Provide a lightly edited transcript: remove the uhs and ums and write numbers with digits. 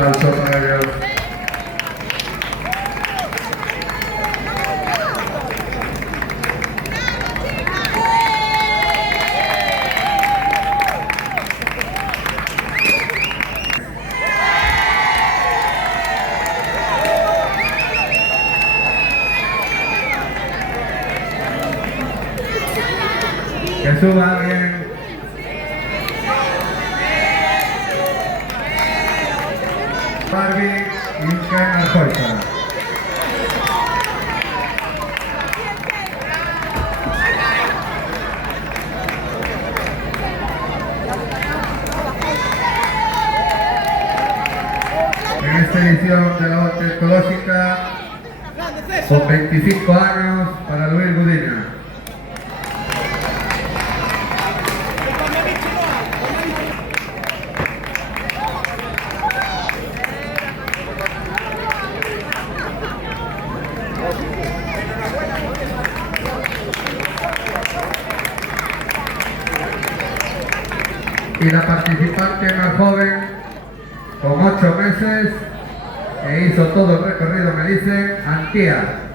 aplauso para ellos. Que suba alguien. Barbie y Ken Alcoita. En esta edición de la Volta Ecológica, con 25 años para Luis Gudina. Y la participante más joven, con 8 meses, que hizo todo el recorrido, me dice, Antía.